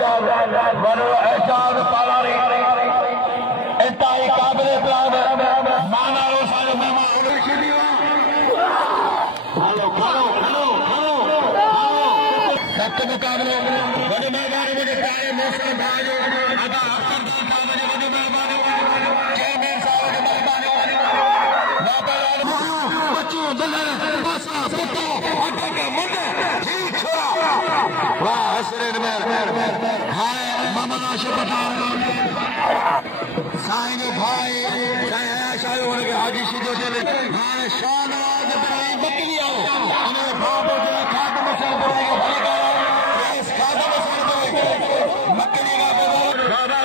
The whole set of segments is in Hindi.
बड़ो एजाज पालारी इंतहाई काबिल इतलाब माना रोसायो मेहमान हेलो खड़ो खड़ो खड़ो सख्त मुकाबलो वॾो महिरबानी मुंहिंजे प्यारे मोहसिन भाउ जो अदा अख्तर साहब जी वॾो महिरबानी चेयरमैन साहब जी महिरबानी बच्चों दलर पासा पुतो अटे के मुंडे जी छोरा वाह हसरत में हाय मोहम्मद आशिफ पठान साईं जो भाई साईं शायो उनके हाजी सीधो चले हाय शाहनवाज इब्राहिम बकरी आओ अने बाबू जो खातम सर बोले भले का इस खातम सर बोले बकरी का बाबा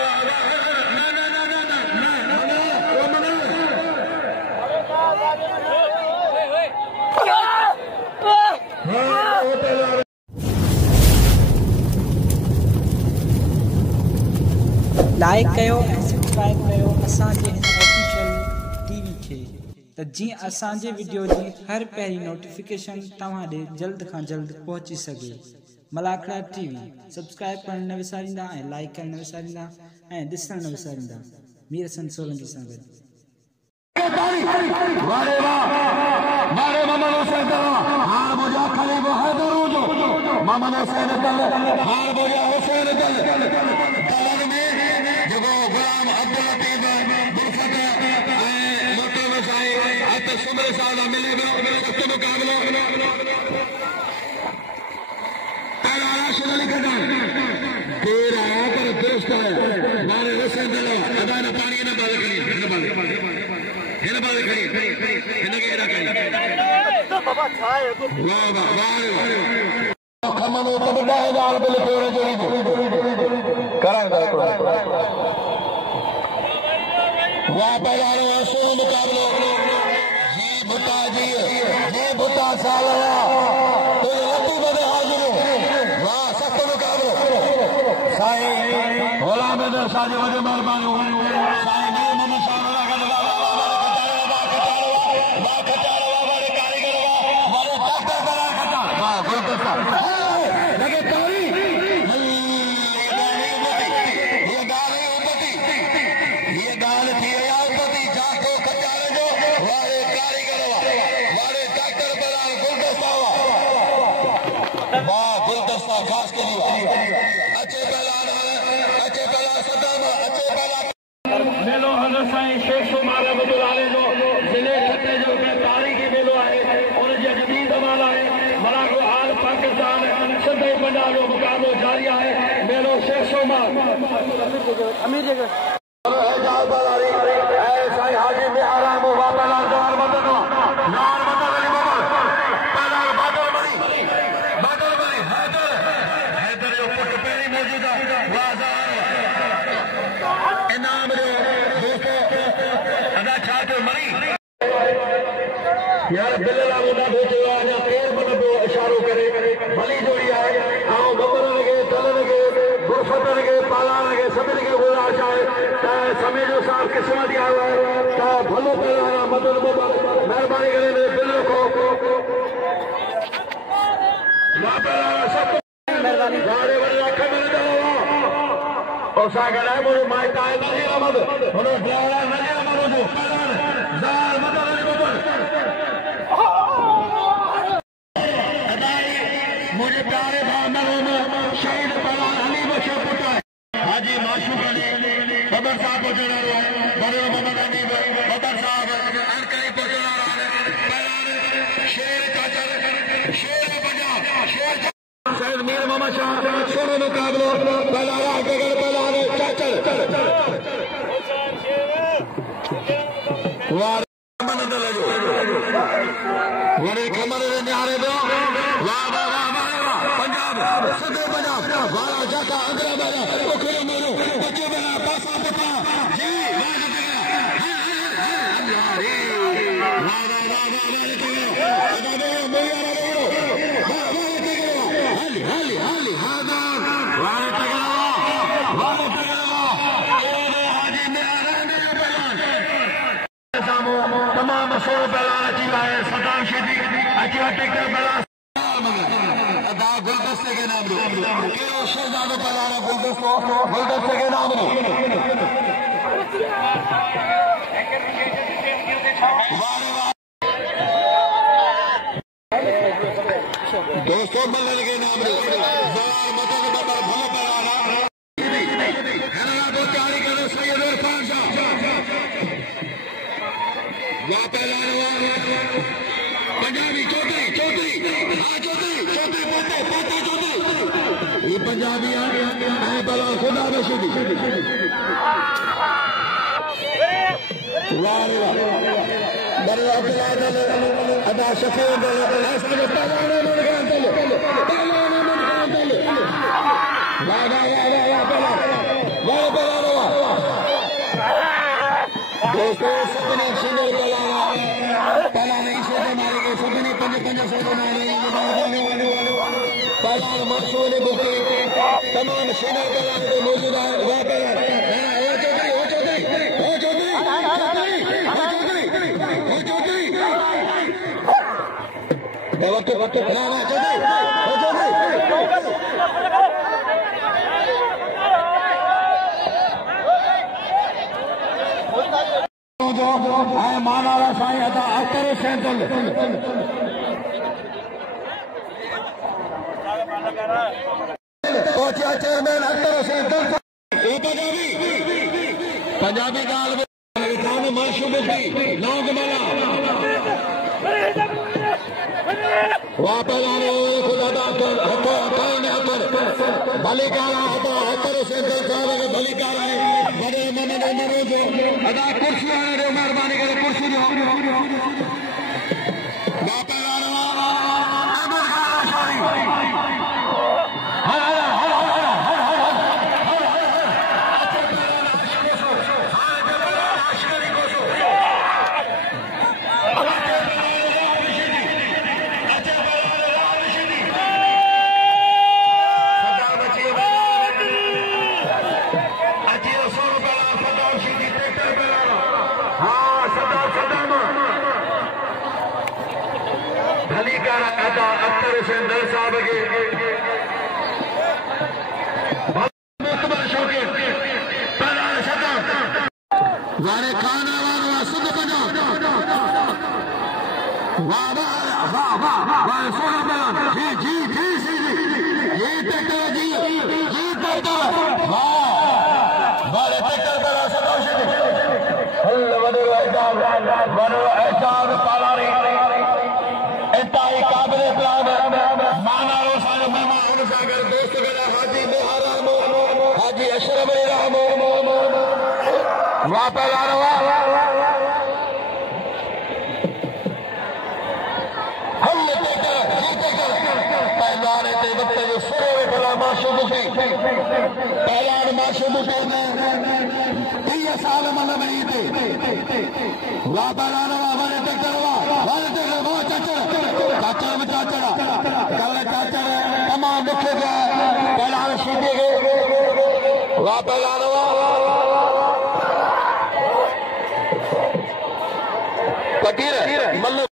ना ना ना ना ना ना वो मना लाइक कयो ऐं सब्सक्राइब कयो असांजे हिन ऑफिशियल टीवी खे त जीअं असांजे वीडियो जी हर पहिरीं नोटिफिकेशन तव्हां ॾे जल्द खां जल्द पहुची सघे। मलाखड़ा टीवी सब्सक्राइब करण न विसारींदा ऐं लाइक करण न विसारींदा ऐं ॾिसण न विसारींदा। मीर हसन सोलंकी सां गॾु वारे वाह मारे मोहम्मद हुसैन हार बोझा खलीफ हैदर जो मोहम्मद हुसैन हार बोझा हुसैन दलर में जो गुलाम अब्दुल लतीफ बुरफत मोहतरम साईं हत सुमर साहब मिले सख्त मुकाबलो पहला राशिद अली खड्डा देर आया पर दुरुस्त है मारे हुसैन दलर अदा न पानी न बाल करी हिन बाल खड़ी हिनखे एड़ा करी बाबा छाए वाह वाह वाह खमनो तो 10,000 बिल पेड़ जोड़ी करांगा वाह पहला असो मुकाबलो जी भुट्टा साला तो लट्टू बदे हाजिर वाह सख्त मुकाबलो साईं गुलाम अहमद साहब जी वॾो महिरबानी साईं मोहम्मद साहब खास के लिए अच्छे पहला सदामा अच्छे पहला मेलो हज़रत साईं शेख शुमार अब्दुल जो जिले छटे जो तारीख़ी मेलो है और जे जदीद ज़मान है मलाको हाल पाकिस्तान सदे पंजाब जो मुकाबलो जारी है मेलो शेख शुमार अमीर जगह एजाज बालारी साईं हाजी मेहराम वापला दार मदन नार मदन अली बाबा पहला बादल बड़ी हैदर जो पुट पहिरीं मौजूदा बाज़ार इनाम जो दोस्तो अदा छा जो मरी यार दिल ला मुंडा बेचो अञा केर मतलब इशारो करे भली जोड़ी आहे ऐं बबर लगे दल लगे गुरफत लगे पाला लगे सभिनी खे गुज़ारिश आहे त समय जो साफ़ क़िस्मत आयो आहे त भलो कयो मदद महिरबानी करे दिल रखो वारे वॾे अख में और सागर है मुझे मायता है नजीर अहमद उन्होंने ड्राइवर नजीर अहमद जो पहलवान दाल मदद अली बबर अदाई मुझे प्यारे भाई मरहूम शहीद पहलवान अली बशर पुटा हाजी माशूक अली बबर साहब पहुंचना रहा बड़े मोहम्मद अली बबर साहब अनकरी पहुंचना रहा पहलवान शेर चाचा शेर पंजाब शेर सैयद मीर मोहम्मद शाह सोनो मुकाबलो पहला राजगढ़ पहला चाचल वड़े खमर निहारे दो वाह वाह वाह वाह पंजाब सदे पंजाब वाला जाता अंदर बना ओखरे मेरो बच्चे बना पासा पुटा जी अल्लाह रे वाह वाह वाह वाह अदा मेरा हाली हादा वाले हाजी मेरा रहने जो पहलवान तमाम मशहूर पहलवान अची आए सदाम शेदी अची टिकट पहलवान अदा गुलदस्ते के नाम दो शहजादो पहलाना गुलदस्ते के नाम दोस्तों मल्ल के नाम तैयारी करो सैयद इरफान साहब पंजाबी चौधरी चौधरी हाँ चौधरी चौधरी पोते पोते चौधरी ये पंजाबी बला खुदा बशुदी वाह बड़े अदा शफी दोस्तों सपने सीनियर पहला नहीं सोचे मारे के सपने पंज पंज सोचे मारे पहला मशहूर बुके तमाम सीनियर कलाकार को मौजूद है वहाँ पे हो चौधरी मानारा साईं अदा अख्तर सैदल पहुंचा चेयरमैन अख्तर सैदल पंजाबी गाल माशुबी नौगमला वापस आने बलिकारा अख्तर सैदल साहब बलिकारा बड़े मन जो अदा कुर्सी आने दो मेहरबानी करे कुर्सी दो अख्तर सैदल साहब के वारे खाना वाला सुध बजा वाह वाह वाह वाह सोना बयान जी जी जी जी ये ट्रैक्टर जी जी ट्रैक्टर वाह वारे ट्रैक्टर बड़ा सदाशे अल्लाह वडे एजाज पाला रे इंतहाई काबिल इकराम माना रोसान मेहमान सागर दोस्त गड़ा हाजी मोहराम हाजी अशरफ राम वाह पहला पहलाने ते वक्त जो सुरो भला माशुबी पहलान माशुबी 30 साल मन में थे वाह पहलान वाले ट्रैक्टर वो चाचर में चाचर कल चाचर तमाम लिखे गए पहलान सीधे गए वाह पहलान पटीर मल्ल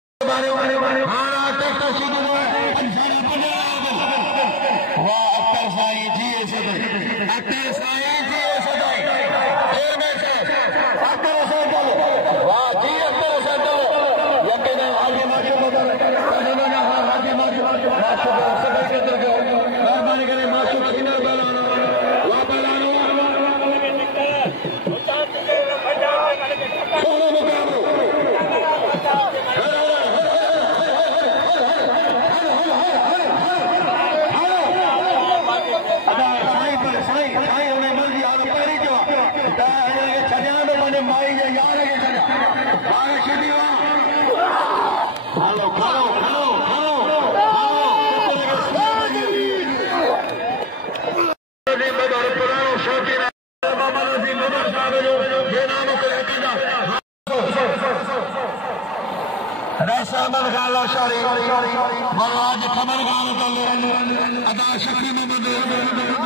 अदा शफी मोहम्मद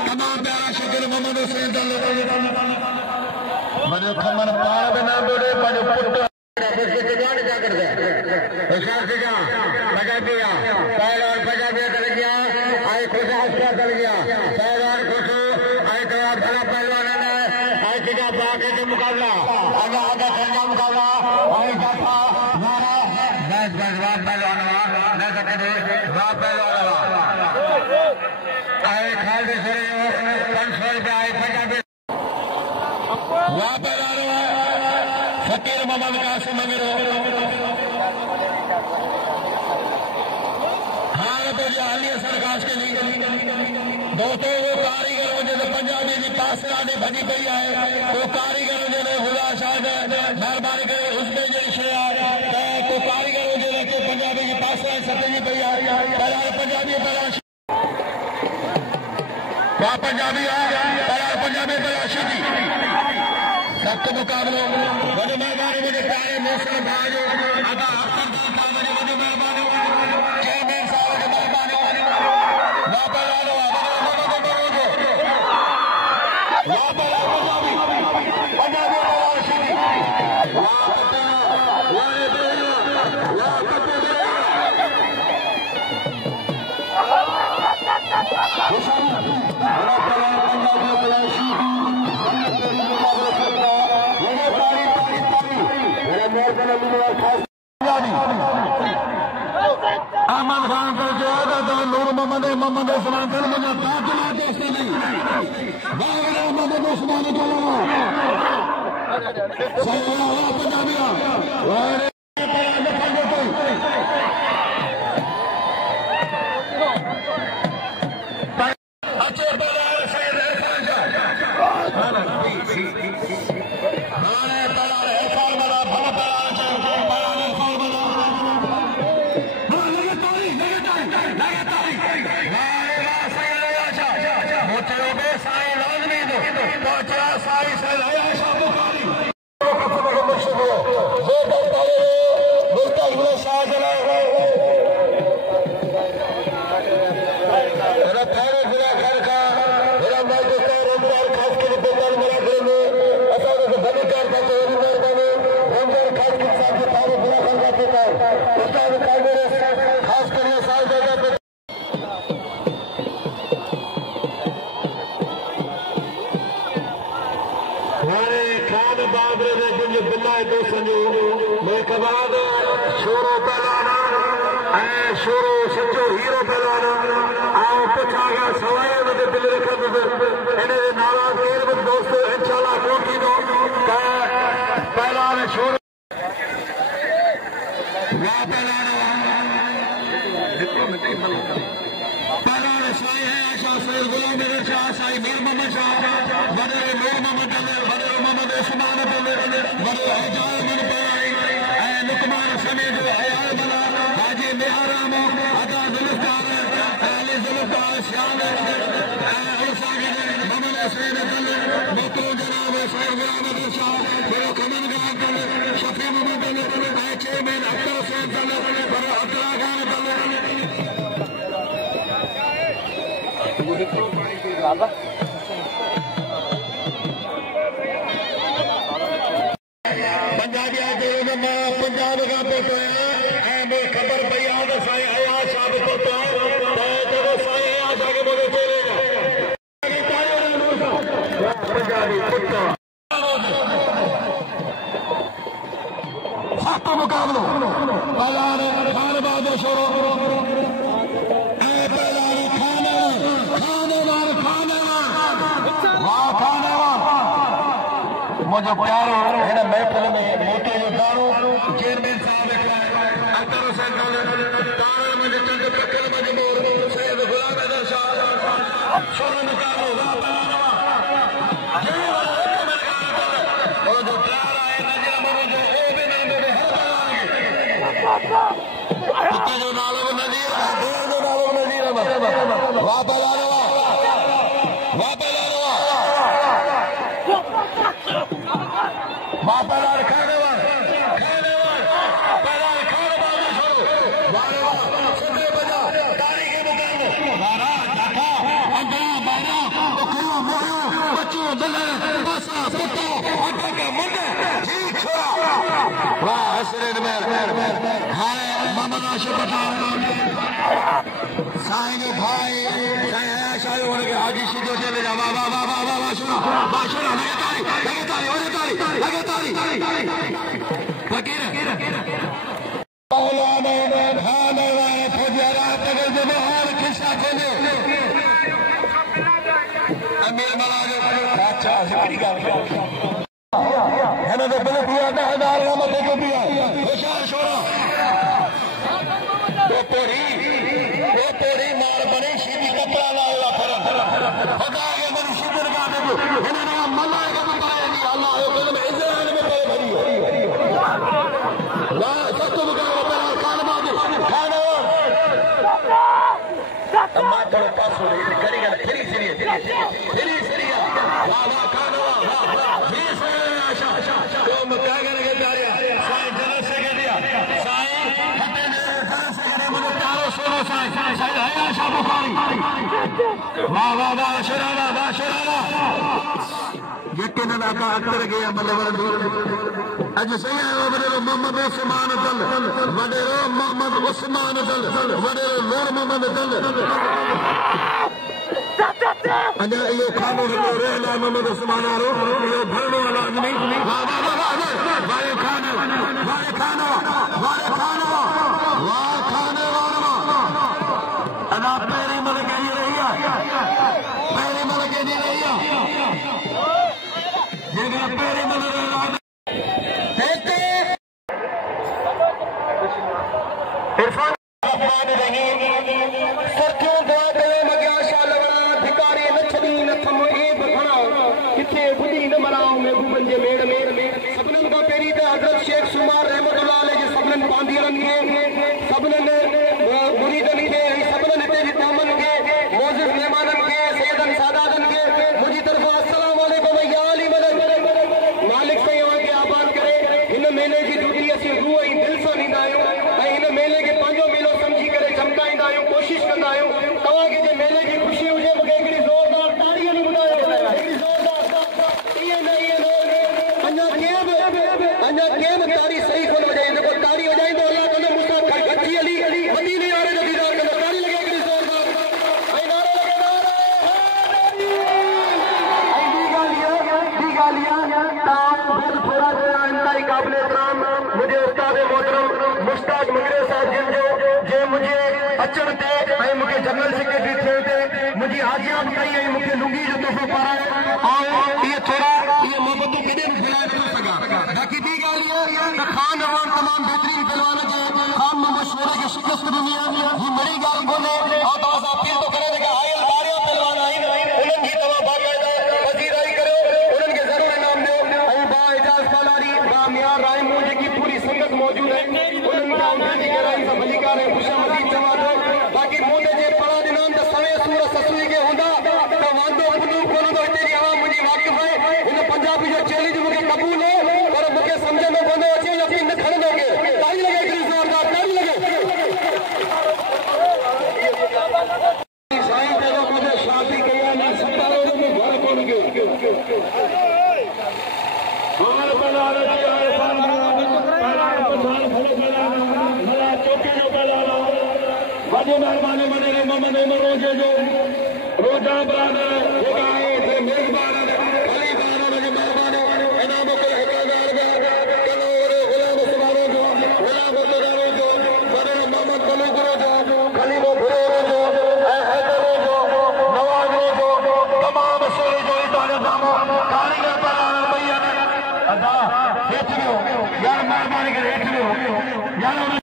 तमाम प्यारा शकील मोहम्मद हुसैन बड़े खमन पार बिना बोले बड़े पुट गाड़ी जा कर होशियार से जा बजा दिया पहले और बजा दिया कर गया आए खुश कर गया आगे के मुकाबला आगे आगे करना मुकाबला और जाता नारा बस बस बात पहलवान न सके बात पहलवान आए खाली से 500 रुपए आए पंजाबी वहां पर आ रहा है फकीर मोहम्मद कासिम मंगरो हाँ तो हालिया सरकार के लिए दोस्तों वो कारीगर जो पंजाबी की पासरा ने भजी पई है वो कारीगर जो हुआ शायद मेहरबानी करे उसमें जो शे तो कारीगर जो पंजाबी की पासरा सतजी पई है पंजाबी क्या पंजाबी पंजाबी तलाशी थी सख्त मुकाबलो वॾो महिरबानी मुझे प्यारे मौसम भाई अदा अख्तर मुझे वॾो महिरबानी चेयरमैन साहब जो महिरबानी अहमद खान को जो है नूर मोहम्मद उस्मान कर मुझे मोहम्मद उस्मान शोरो सचो हीरो पहलवान आओ पुछा गया सवाई मुझे दिल रखंद इन नाराज केर भी दोस्तों इंशाल्लाह कोन थींदो त पहलवान शोरो वाह पहलवान साईं है आशा सैयद गुलाम मेरे शाह साईं मीर मोहम्मद शाह बड़े नूर मोहम्मद बड़े मोहम्मद उस्मान बड़े एजाज मन पलाई ऐ लुकमान समेत हयाल बना हाजी मेहराम अदा जुल्फकार अली जुल्फकार शान मोहम्मद हुसैन मोतो जनाब सैयद गुलाम मेरे शाह बड़े कमन गान शफी मोहम्मद चेयरमैन अख्तर हुसैन बड़े अब्दुल्ला खान पंजाबी पंजाब का पोतो है खबर पई आहे साईं अयाज शाह पोतो है जब साईं अयाज शाह के बोले चलेगा पंजाबी पोतो सख्त मुकाबलो पहलवान खान बहादुर शोरो मुझे प्यारो हिन महफ़िल में मोती जो दाणो चेयरमैन साहब अख्तर हुसैन तारे मुझे चंद प्रखर मजमूर सैयद गुलाम अहमद शाह शोरो मुकाबलो जो प्यार है नजर मरो जो ओ भी ना मेरे हर जो नालो नजीर है जो नालो नजीर है वाह पहलवान वाह पहलवान पहलवान खानेवाल पहलवान खानेवाल छोड़ो वारे वाह सुबह बजा तारी के मुकाबले वारा जाता अंदर बाहर ओखरो मोयो बच्चो दले पासा पुतो अड्डा के मुंडे जी छोरा वाह हसरत में हाय मोहम्मद आशिफ पठान साईं भाई साईं आशा के हाजी सीधो चले जा वाह वाह वाह वाह बादशाह लगातार फकीर मौलाना खान वाले फौजियारात अगर जब और खिस्सा खोले अमीर मलाज अच्छा जिक्री कर है ना तो पहले पिया का हजार रहमत को पिया होशियार छोड़ा वो तेरी मार बनी सीधी कपड़ा ना हुआ फरक खुदा के बनी सीधी लगा दे इन्होंने मल्ला का बताया नहीं अल्लाह है कदम इज़राइल में पे भरी हो ला सत्य मुकाबला पर कान बादल खाना अम्मा थोड़ा पास हो रही करेगा फिरी सीरियस ला खाना ये से आशा तो मक्का के दारिया साईं जन्नत से कह दिया साईं मुझे प्यारो सोनो साईं है आशा बुखारी वाह शराबा यकीन अल्लाह अक्तर गया मतलब अज सही है वडेरो मोहम्मद उस्मान दल वडेरो मोहम्मद उस्मान दल वडेरो नूर मोहम्मद दल अजा ये खानो रहला मोहम्मद उस्मान आरो ये भरनो वाला आदमी वाह खाना अदा पैरी मल के नहीं रही पैरी मल सर्दियों भिकारी न छड़ी न थम ए बखणा किथे बुधी न मराओ महबूबन जे मेड़ में सबनन का पेरी ते हजरत शेख सुमार रहमतुल्लाह अलैहि जे सबनन बांधीरन के सबनन मुरीदन के सबनन ते जी दामन के मौजूद मेहमानन के सैयदन सादातन के मुजी तरफ अस्सलाम वालेकुम या अली मदद मालिक से यहाँ के आबाद करे इन मेले की ड्यूटी असी रूह ही दिल से नींदा आयो इन मेले के पांचो मेलो समझी करे चमकाईंदा आयो कोशिश कंदा आयो तवा के जे मेले की खुशी हुजे मूंखे हिकिड़ी ज़ोरदार ताड़ीअ में ॿुधायो हिकिड़ी ज़ोरदार अञा कंहिं बि ताड़ी सही कोन वॼाई जेको ताड़ी वॼाईंदो अल्लाह कंदो मूंसां गॾिजी हली मदीने वारे जो दीदार कंदो ताड़ी लॻे हिकिड़ी ज़ोरदार ऐं नारो लॻे ऐं ॿी ॻाल्हि इहा थोरा इंतहाई क़ाबिल एतिराम मुंहिंजे उस्ताद मोहतरम मुश्ताक मंगरे साहिब जिन जो जे मुंहिंजे अचण ते ऐं मूंखे जनरल सेक्रेटरी थियण ते मुंहिंजी हाज़ियात कई ऐं मूंखे लुंगी जो तोहफ़ो पारायो ऐं इहे थोरा इहे मोहबतूं केॾे बि फैलाए नथो सघां बाक़ी ॿी ॻाल्हि इहा त ख़ान रवान तमामु बहितरीन पहलवान जे ख़ान मोहम्मद शोरे खे शिकस्त ॾिनी आहे ही बड़ी ॻाल्हि कोन्हे ऐं तव्हां सां अपील थो करे जेका आयल ॿारहं पहलवान आहिनि उन्हनि जी तव्हां बाक़ाइदा पज़ीराई करियो उन्हनि खे ज़रूरु इनाम ॾियो ऐं बा एजाज़ पालारी बा मियार राइमू जेकी पूरी संगत मौजूद है उन्हनि खां पंहिंजी गहराई सां भलीकार ऐं ख़ुशामदीद चवां थो बाक़ी मूं ते जे पढ़ा ॾिननि त सवे सूर ससुई खे हूंदा त वांदो पुॾू कोन थो हिते जी आवाम मुंहिंजी वाक़िफ़ आहे हिन पंजाबी जो चैलेंज मूंखे क़बूल हो पर मूंखे सम्झ में कोन अचे यकीन न खणंदो के ताड़ी लॻे हिकिड़ी ज़ोरदार ताड़ी लॻे साईं जेको मुंहिंजो शादी कई आहे न सतारो में घर कोन कयो हाल पहला चौकी जो पहला वॾो महिरबानी मने मोहम्मद उमर रोजे जो रोजा बरादर जेका आहे मेज़बान अली खान जी महिरबानी इनाम कोई हिकदार कनो गुलाम सुबारो जो गुलाम गुलदारो जो वॾो मोहम्मद कलूकरो जो खलीलो भुरो जो ऐं हैदरो जो नवाज़ जो तमामु सोरे जो इतारे दामो कारीगर पहला भैया ने अदा हेठ वियो यार महिरबानी करे हेठ वियो यार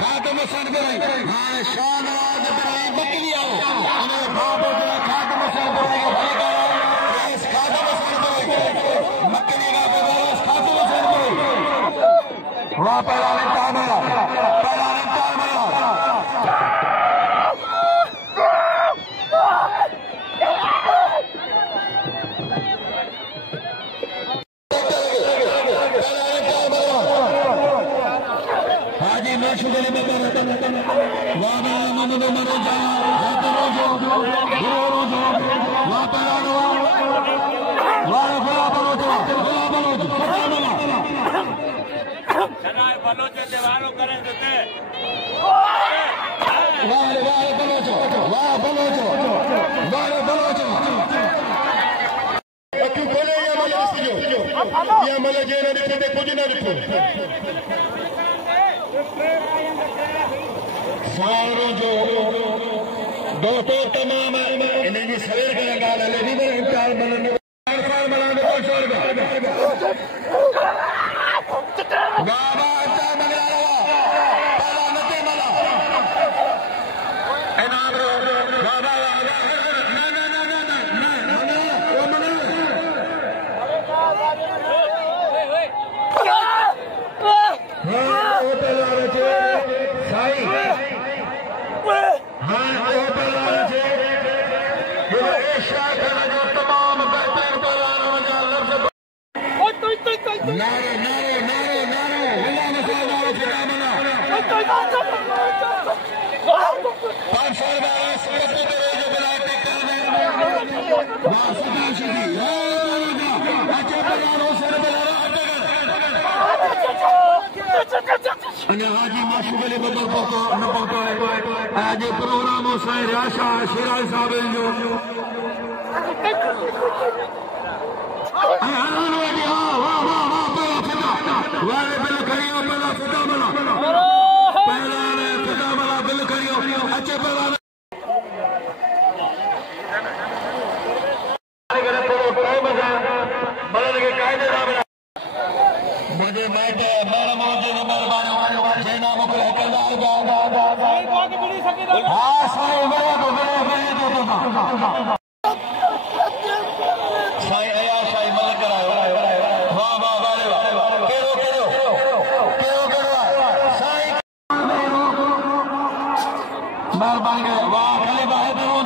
खातम हुसैन भाई हाँ शाहनवाज भाई बकरी आओ उन्हें बाबू जरा खातम हुसैन भाई के भाई का इस खातम हुसैन भाई बकरी का बदला खातम हुसैन भाई वहाँ पहला तामरा शुगले में वादा मनो मनो जा रोजो रोजो वादा वादा बलोच जनाब बलोच देवारो करे देते वाह बलोच क्यों बोले या मले जे ने दिखे कुछ ना दिखे सारों जो दोस्तों तमाम इन्हें सवेर का गाल है नहीं मेरे इंतजार बनाने साल बनाने को छोड़ दो बाबा अच्छा मंगला रहा पहला नते मला इनाम बाबा ना वो मना हाँ वो पहला रहे साई हाँ वो पहला रहे ये एशिया का जो तमाम बेहतर पहलाना मजा लफ्ज़ नारे हिला मसाला नारे फिरा मना 500 रुपये सकते थे जो बिलाती करने वाह सुधा शुद्धि अच्छे पहलानो सर पहलाना हाजी माशुगले बदल पहुंचो न पहुंचो आज प्रोग्राम साईं रियाशा शिराज साहब जो वाह बिल करियो पहला फिदा मला पहला ने फिदा मला बिल करियो अच्छे पहला बदल के कायदे मुझे बैठे मेरे मौजे में मेहरबानी जेना मुझे हकदार हाँ साईं मेरे तो साईं आया साईं मल करायो वाह वाह वाह केरो साईं मेहरबानी वाह खाली बहादुर हो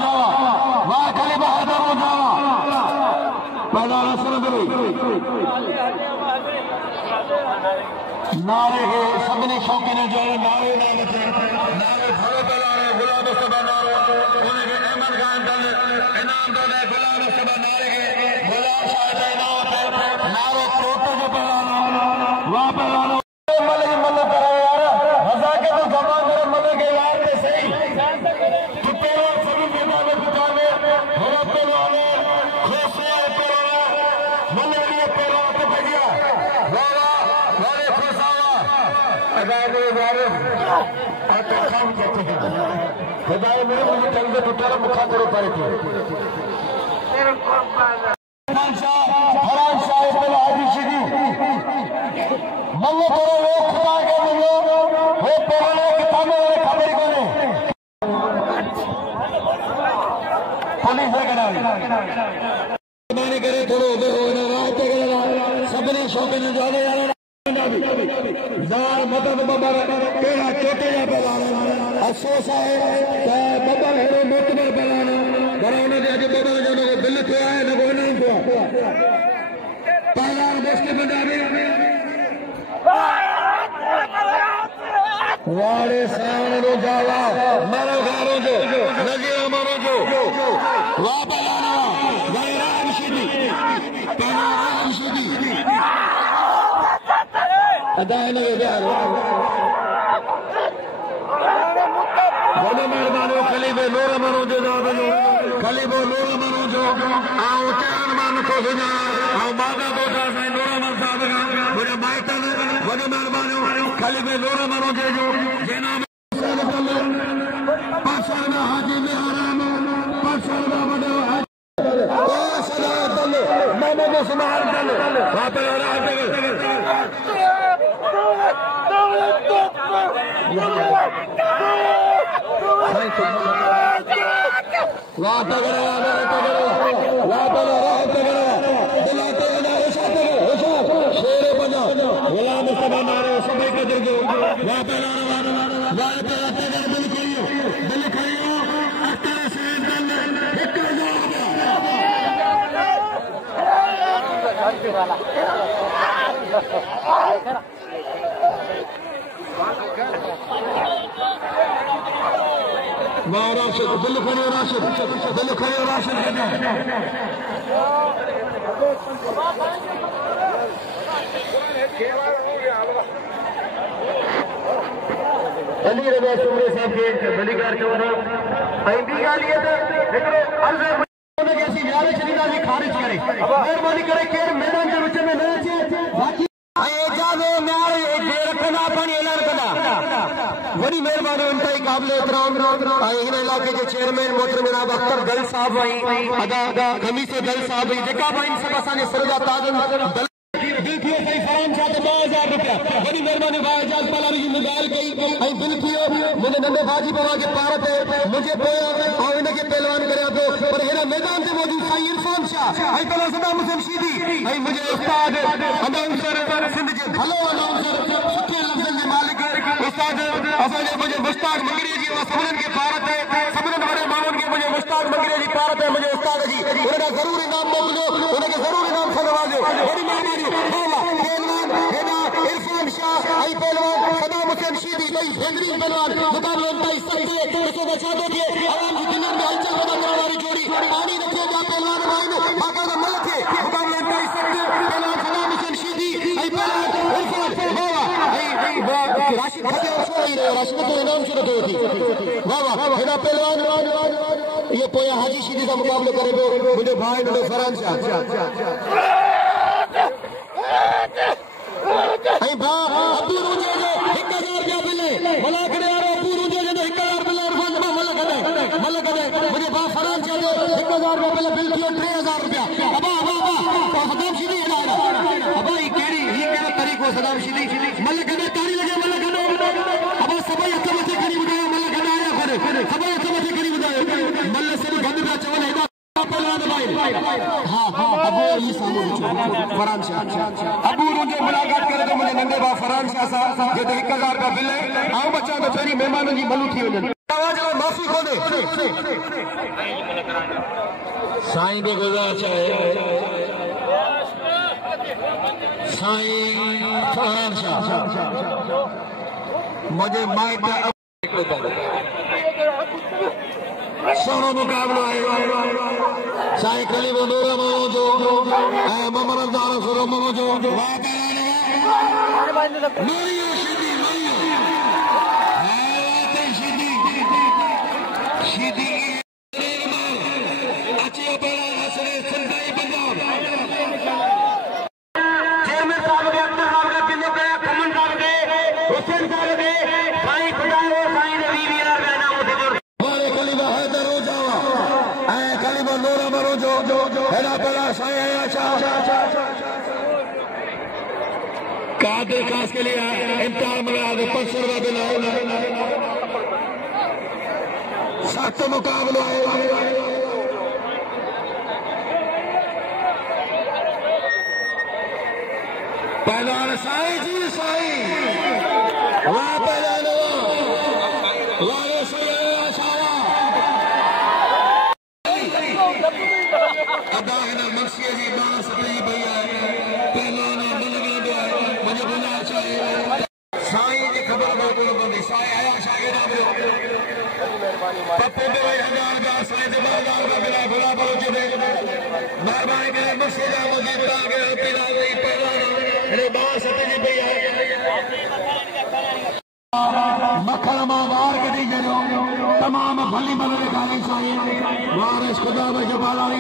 जावा पहला रसूल नारे के सभी शौकीन जो है नारे नारे भरो पहला गुलाब सभा नारो उनके अहमद खान दल इनाम दल गुलाब सभा नारे के गुलाब शाह इनाम नारो टोटो जो पहला वाह पहला मल करो यार हजा के तो जमा करे मल के यार पे सही कितने लोग सभी जिंदा में पुकारे हो पहला खुशी पहला मल लिए पहला तो भैया खुदाए मेरे मुझे कंधे उठाना मुखा करो पाए थे हरान शाह इब्न आदि शिदी मल्लो करो वो खुदा के मल्लो वो पढ़ने किताबें वाले खबर कोने पुलिस है कनारी मैंने करे थोड़ो ना रात के सबने शौकीन जाने यार जार मदद बबर केड़ा चोटे जा पहलाना अफसोस है कि बबर है मोतबर पहलाना बराने दे अगे बबर जो को बिल थियो है न को नहीं थियो पहला मुस्लिम पंजाबी वाले साण रो जावा मारो गारो जो नजीर मारो जो वा पहलाना गैर शिदी पहला शिदी अदाए लगे प्यार बड़े मेहरबानी खलीफे नूर मनो जो खलीफो नूर मनो जो आओ चार मान को सुना आओ बागा बोटा साईं नूर मन साहब मुझे माइटन बड़े मेहरबानी खलीफे नूर मनो जो जेना पाशाना हाजी में आराम पाशाना बड़े सदा दल मैंने सुमार दल वहां पे वाह तगड़ा वाह तगड़ा वाह बड़ा वाह तगड़ा दिलाते ना होशा शेर बना गुलाम सभा मारे सभी का दिल दो वाह पहला वाह पहला तगड़ा दिल खड़ियो अत्तर से दल एक वाह राशिद दिल खड़ियो राशिद अली रजा सुमरे साहब के बलिकार चौरा ऐंदी गाली है तो अर्ज है ऐसी व्याले चलीदा जी खारिज करे मेहरबानी करे केर मैदान के विच में न अचे बाकी एजाज़ो न्यार जे रखंदा पानी ऐलान कंदा वडी मेहरबानी उनताई काबिल एहतराम इन इलाके के चेयरमैन मोहतरम जनाब अख्तर दल साहब अदा खमीस दल साहब जेका इन सब असांजे सरजा ताजन दिल थियो सही फराम छा तो 2000 रुपया बड़ी मेहरबानी भाई एजाज पलारी जी मुगाल कई ऐं दिल थियो मुझे नंढे भाजी बाबा के पार ते मुझे पोया और इनके पहलवान करया तो पर हेरा मैदान ते मौजूद साईं इरफान शाह ऐं पहला सदाम हुसैन शीदी ऐं मुझे उस्ताद अनाउंसर सिंध के भलो अनाउंसर सुठे लफ्ज़न के मालिक उस्ताद असांजे मुझे मुश्ताक मंगरी जी सबनन के पार ते सबनन वडे माण्हुनि के मुझे मुश्ताक मंगरी जी पार ते मुझे उस्ताद जी उनका जरूर इनाम मोकिलियो उनके जरूर इनाम से नवाजो बड़ी मेहरबानी इरफान शाह आई पहलवान सदाम हुसैन शीदी भाई बेहतरीन पहलवान मुकाबले उनताई सच्चे उसको बचादो के आवाम की दिल में हलचल पैदा करने वाली जोड़ी पानी रखे जा पहलवान भाई ने बाकायदा मलक है मुकाबले उनताई सच्चे पहलवान सदाम हुसैन शीदी आई पहलवान इरफान वाह राशिद खजे उसको ही रहे राशिद तो इनाम शुरू थी वाह हेड़ा पहलवान ये पोया हाजी शीदी का मुकाबले करे मुझे भाई ने फरहान शाह ऐं भाउ अबू रुंजे जो 1000 रुपया मिले भला करे यारो अबू रुंजे जो 1000 मिले इरफान भाउ मलक दे मुझे भाउ फरहान शाह जो 1000 रुपया मिले बिल थियो 3000 रुपया अबा सदाम शीदी अबा ये केड़ा तरीको सदाम शीदी मलक दे तारी लगे मलक दे अबा सभई हथ मथे करी बुधायो मलक दे आया खड़े सभई हथ मथे करी बुधायो मल सभी गंद पिया चवनि हेॾा हाँ अबू ये सामने फरहान शाह अबू रुंजे मुलाकात करे तो मुझे नंढे भाउ फरहान शाह सां जे 1000 रुपया बिल आऊं बचा तो पहिरीं महिमाननि जी मलू थी वञनि आवाज लाइ माफ़ी कोन्हे साईं बि गुज़ारिश आहे साईं फरहान शाह मुझे माइट सोनो मुकाबलो है साईं कलीम नूर मामो जो मोहम्मद रमजान सुरो मामो जो नूरियो शीदी शीदी अच्छी बड़ा हसरे संताई पंजाब चेयरमैन साहब के अख्तर साहब के पिंडो पे खमन साहब के हुसैन साहब के साईं खुदायो साईं ने 20000 का इनाम दे हमारे कलीमा हैदर हो जावा ऐ कलीमा नूर मरो जो हेड़ा बड़ा साईं आया शाह कादिर खास के लिए इम्तिहान में 500 रुपया बिल सख्त मुकाबला है पहलवान साईं जी साईं वाह पहलवान वाह सही शावा अदा है मक्सी जी बांस जी भैया पहलवान मुझे बोला चाहिए साईं जी खबर को साईं आया शागिर्द पप्पू पे भाई 1000 रुपया साईं से 2000 रुपया मिला भोला बलोच दे मेहरबानी करे मस्जिद मुझे बता के पिला दे पहलवान बांस जी भैया मक्खन मां वार कढी छॾियो तमाम भली भली ॾेखारी साईं वारिस खुदा में जबालारी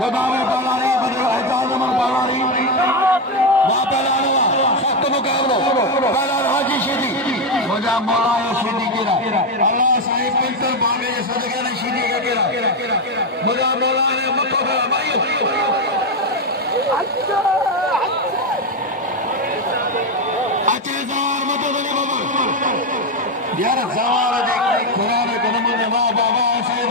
खुदा में बालारी बदल एजाज में बालारी वाह पहलवान सख्त मुकाबलो पहलवान हाजी शीदी मुझा मौला शीदी केरा अल्लाह साईं पिंटर बागे जे सदके ने शीदी केरा मुझा मौला ने मक्खो भाई अच्छे ज़वार मत दे बाबा यार ज़वार दे खुदा ने कदम में वाह बाबा साईं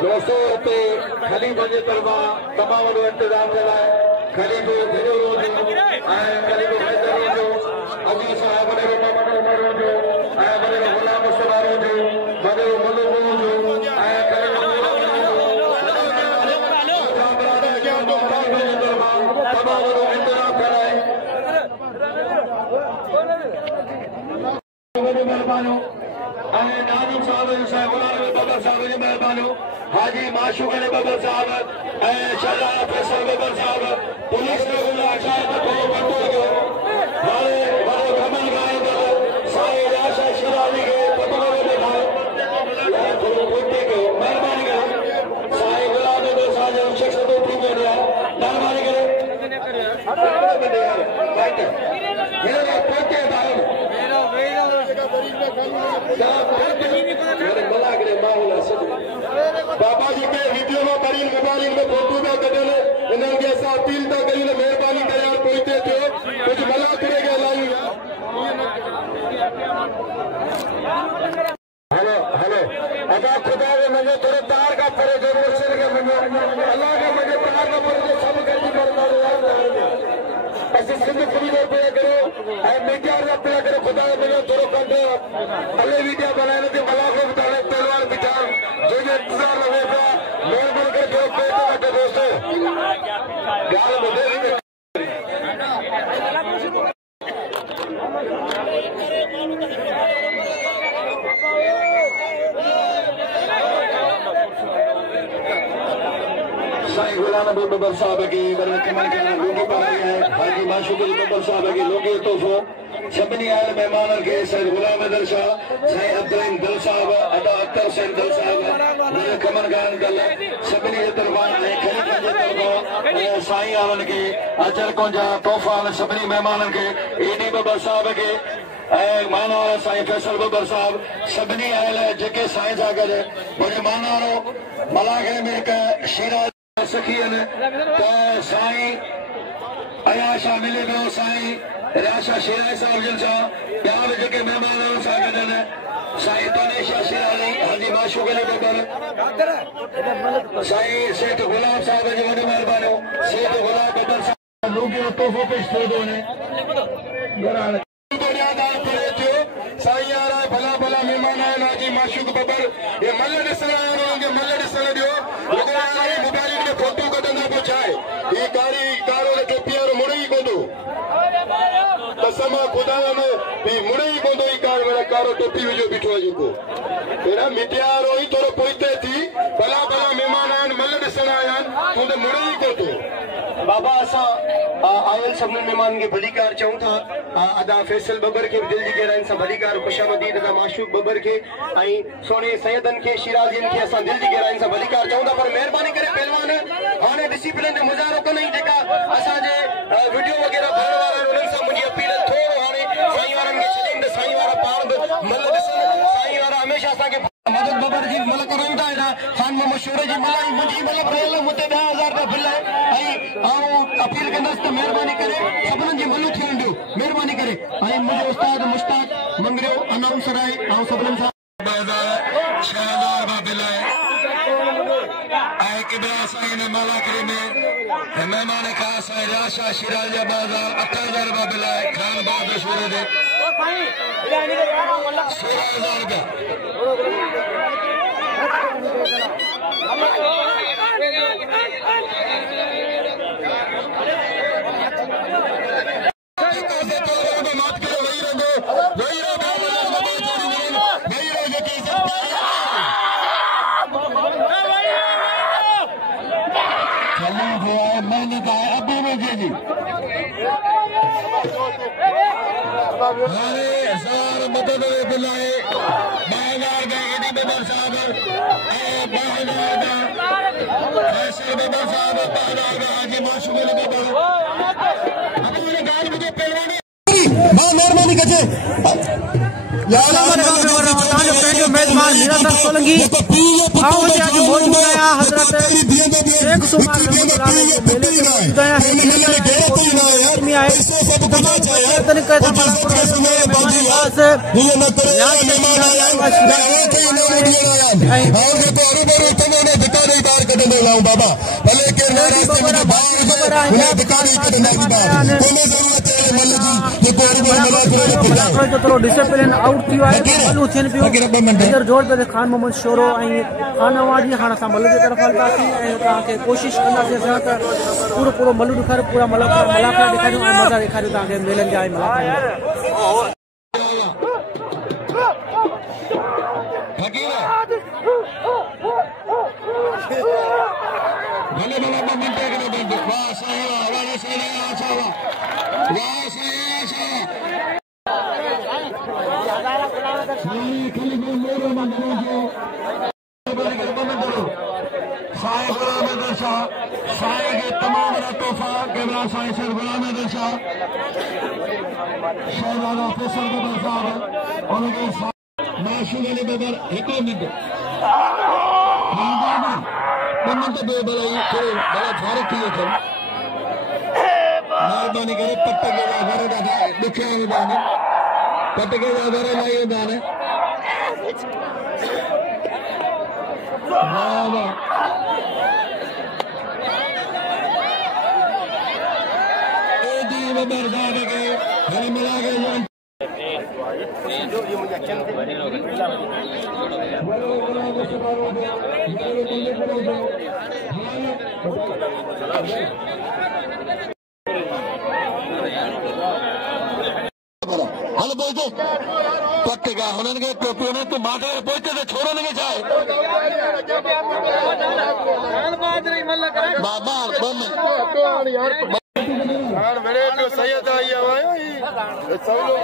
दोस्तों खलीफ जे तरफा तमाम वॾो इंतज़ाम थियल आहे खलीफ भेरो रोज़ ऐं खलीफ हैदर जो अजीज साहब वॾेरो मोहम्मद उमर जो ऐं वॾेरो गुलाम मुस्तफा जो वॾेरो मलूक जो ऐं खलीफ तमाम वॾो इंतज़ाम थियल आहे महिरबानी नाज़िम साहब बबर साहब जी महिरबानी हाजी माशूक अली बबर साहब शहजाद फैसल बबर साहब पुलिस ने कमल गायब साईं राशा शिराजी के मेहरबानी करो साईं गुलाम साजन शख्स थी वेंदो मेहरबानी करे बाबा जी के वीडियो में बड़ी मोबाइल में फोटो था कढल इन्हनि खे असां अपील था कयूं महिरबानी करे यार पहुचे थियो कुझु भला करे ॻाल्हायूं हेलो हेलो अदा खुदा के मजे थोड़े तार का परे जो मुर्शिद के मजे अल्लाह के मजे तार का परे जो सब गलती करता है ऐसे सिंध फ्री में पे करो ऐ मीडिया में पे करो खुदा के मजे थोड़ो कंदो अले वीडियो बनाने थे भला को बताने तलवार बिठा जो ये इंतजार लगेगा मोर मोर के जो पे तो दोस्तों यार मुझे साईं गुलाम नबी बबर साहब की लोगों पर आई है हाजी माशूक अली बबर साहब की लोगे तोहफो सभिनी आयल महिमाननि खे साईं गुलाम दल शाह साईं अब्दुल दल साहब अदा अख्तर हुसैन दल साहब कमर गान दल सभिनी जे तरफ़ां ऐं ख़लीफ़नि जे तरफ़ां साईं आलनि खे अचल कोंजा तोहफ़ा सभिनी महिमाननि खे ईडी बबर साहब खे ऐं मानवारो साईं फैसल बबर साहब सभिनी आयल जेके साईं सां गॾु मुंहिंजो मानवारो मलाखे में हिकु शीरा सखी आहिनि त साईं अयाशा मिले पियो साईं राशा शिराई साहब जिन सां ॿिया बि जेके महिमान सां गॾु आहिनि साईं तनेशा शिरानी हाजी माशूक अली बबर साईं सेठ गुलाम साहब जी वॾी महिरबानी सेठ गुलाम बबर साहब लोगो तोहफ़ो पेश थियो थो वञे साईं यार भला भला महिमान आहिनि हाजी माशूक बबर ये मल ॾिसण आया आहिनि मल ॾिसण ॾियो मोबाइल में फोटो कढंदा पोइ छा आहे ही कारी कारो टोपी वारो मुड़े ई कोंदो कसम खुदा में मुड़े ई कोंदो ही कार वारा कारो टोपी विझो बीठो आहे जेको अहिड़ा मीडिया वारो ई थोरो पोइते थी भला भला महिमान आहिनि मल ॾिसण आया आहिनि तूं त मुड़े ई कोंदो बाबा असां आयल सभिनी महिमाननि खे भलीकार चऊं था अदा फैसल बबर के दिल जी गहराइन से भलीकार खुशामदीद अदा माशूक बबर के आई सोने सैयदन के शिराजियन के असा दिल जी गहराइन से भलीकार चऊं था पर मेहरबानी करे पहलवान हाने डिसिप्लिन जो मुजारो कने जेका असा जे वीडियो वगैरह भरण वाला उनन से मुझी अपील थोरो हाने साईं वारन के छडींदे साईं वारा पाण मल साईं वारा हमेशा असा के मदद बबर जी मलक रहंदा है खान में मशहूर जी मलाई मुझी मतलब पहले मुते 10000 का बिल है आई आओ अपील कंदस तो मेहरबानी करे सबन जी मलू थी वेंदो मेहरबानी करे आई मुझे उस्ताद मुश्ताक मंगरियो अनाउंसर है आओ सबन सा 6000 का बिल है आई किबरा साईं ने माला करे में मेहमान खास है राशा शिराज बाजार 8000 का बिल है खान बहादुर शोरे दे 16000 का मैंने कहा अभी मुझे जी हमारे सर मदद बुलाए बाहर गए बेबर साहब ऐसे बेबर साहब हाजी माशूक अपने गाल मुझे पहलवानी मेहरबानी कजे मेजबान निरंतर सोलंकी बाबा भले के थोरो डिसिप्लिन आउट थी आहे मलू थियनि पियो इधर जोर पे खान मोहम्मद शोरो ऐं खान अवाजी हाणे असां मलू जी तरफ़ हलंदासीं ऐं तव्हांखे कोशिशि कंदासीं असां त पूरो मलू ॾेखारियूं पूरा मलाखा ॾेखारियूं ऐं मज़ा ॾेखारियूं तव्हांखे मेलनि जा ऐं मलाखा तमाम तोहफा कैमरा साईं सर गुलाम हैदर शाह शहजादा फैसल बेबर साहब उनके माशूक अली बेबर हिकु मिनट भलाई थोरो बड़ा फारक थी वठनि महिरबानी करे पटके जा घर ॾाढा ॾुखिया हूंदा आहिनि पटके जा घर इलाही हूंदा आहिनि वाह वाह बेबर साहब के हरी मिला के हल बोलते पक्केगा हुननि खे टोपियूं ने तूं माटे पहुचे तो छोड़ो ने छा आहे बाबा मेरे तो सैयद आई आयो सब लोग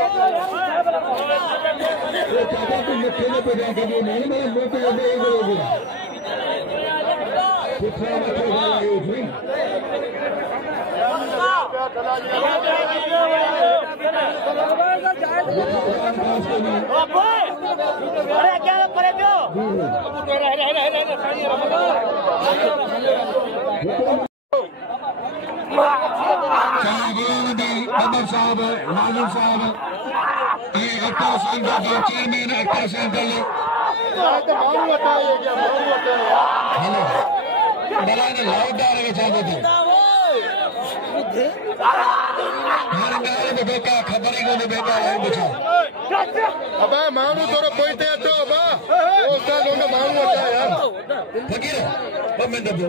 बेबर साहब नाजिम साहब चेयरमैन अख्तर सेंट्रल हेलो भला ने लाउडदार के छा ॿुधो हाणे ॻाल्हि ॿुधो का ख़बर ई कोन्हे बेटा ॿुधो अबे माण्हू थोरो पोइते अचो अबा उस्ताद लोग माण्हू अचा यार फकीर 2 मिनट ॿियो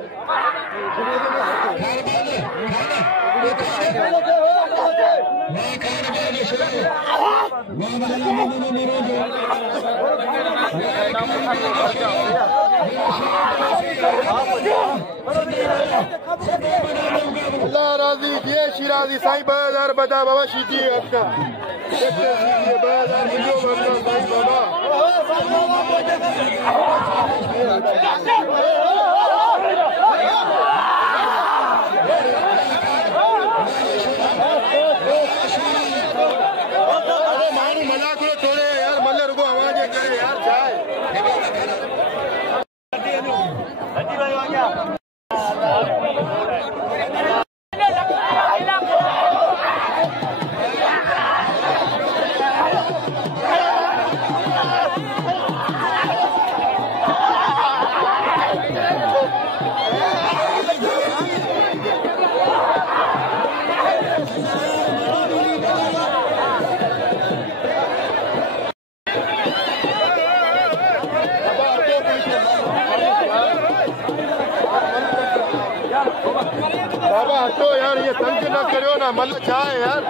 अल्लाह राजी जय शिराजी साईं 2000 बता बाबा शीजी आपका 2000 मिलो साईं बाबा मानू मजाक लो छोड़े यार मल्ले रुको आवाज करे यार चाय यार ये तंग न करो ना मतलब चाहे यार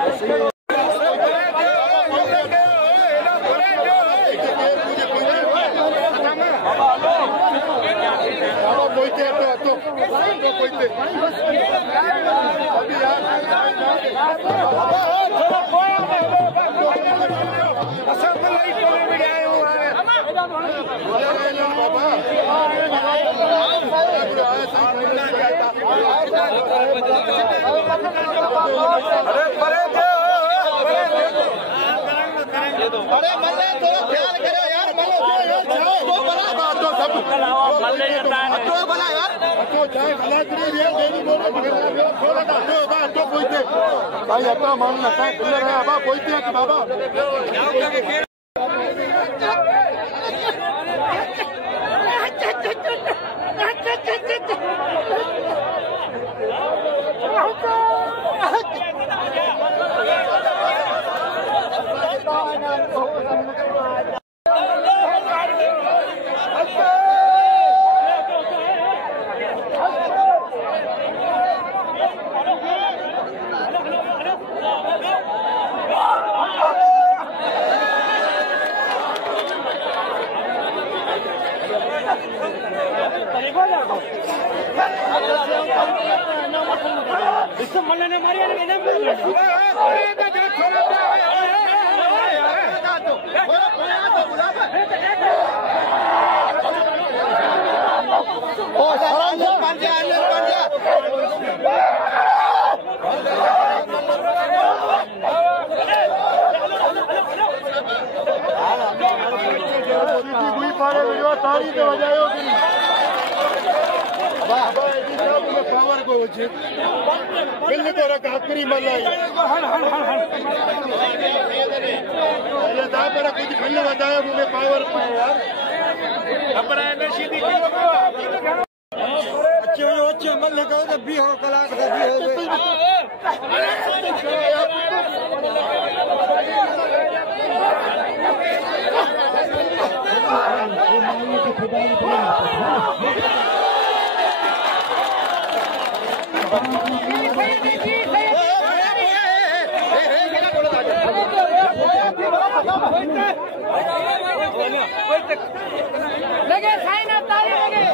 अरे मल्ले थोड़ा ख्याल करो यार भाई अपना मानना बाबा बोलते हैं कि बाबा तारी तो बजायो पावर को बिल तो रखा हकरी मलाई पर कुछ बिल बजायो मुझे पावर पाए यार अच्छे मन लगा तो भी हो कलाक लगे साइन अब ताली लगे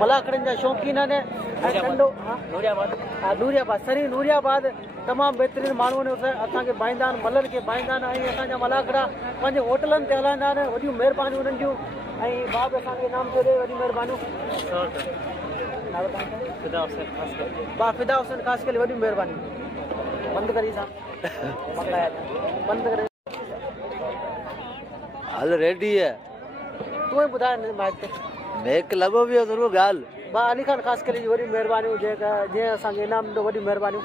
मलाखड़न जा शौकीन ने नूरियाबाद सरी नूरियाबाद तमाम बेहतरीन माण्हू ने असां खे भाईंदा आहिनि मलर खे भाईंदा आहिनि ऐं असांजा मलाखड़ा पंहिंजे होटलनि ते हलाईंदा आहिनि वॾियूं महिरबानियूं उन्हनि जूं ऐं भाउ बि असांखे इनाम थो ॾिए वॾियूं महिरबानियूं भाउ फिदा हुसैन ख़ासि करे वॾियूं महिरबानियूं बंदि करी सां बंदि करे हल रेडी है तूं ई ॿुधाए माइक ते मेक लॻो पियो ज़रूरु ॻाल्हि भाउ अली ख़ान ख़ासि करे जी वॾियूं महिरबानियूं जीअं असांखे इनाम ॾिनो वॾियूं महिरबानियूं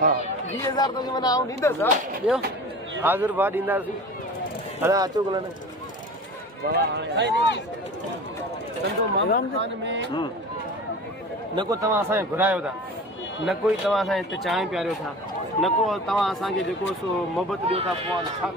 हाँ 20,000 तो माना आऊं ॾींदसि ॿियो हाज़िर भाउ ॾींदासीं हाणे अचो कल खान में न को तव्हां असांखे घुरायो था न कोई तव्हां असांजे हिते चांहि पियारियो था न को तव्हां असांखे जेको सो मोहबत ॾियो था पोइ छा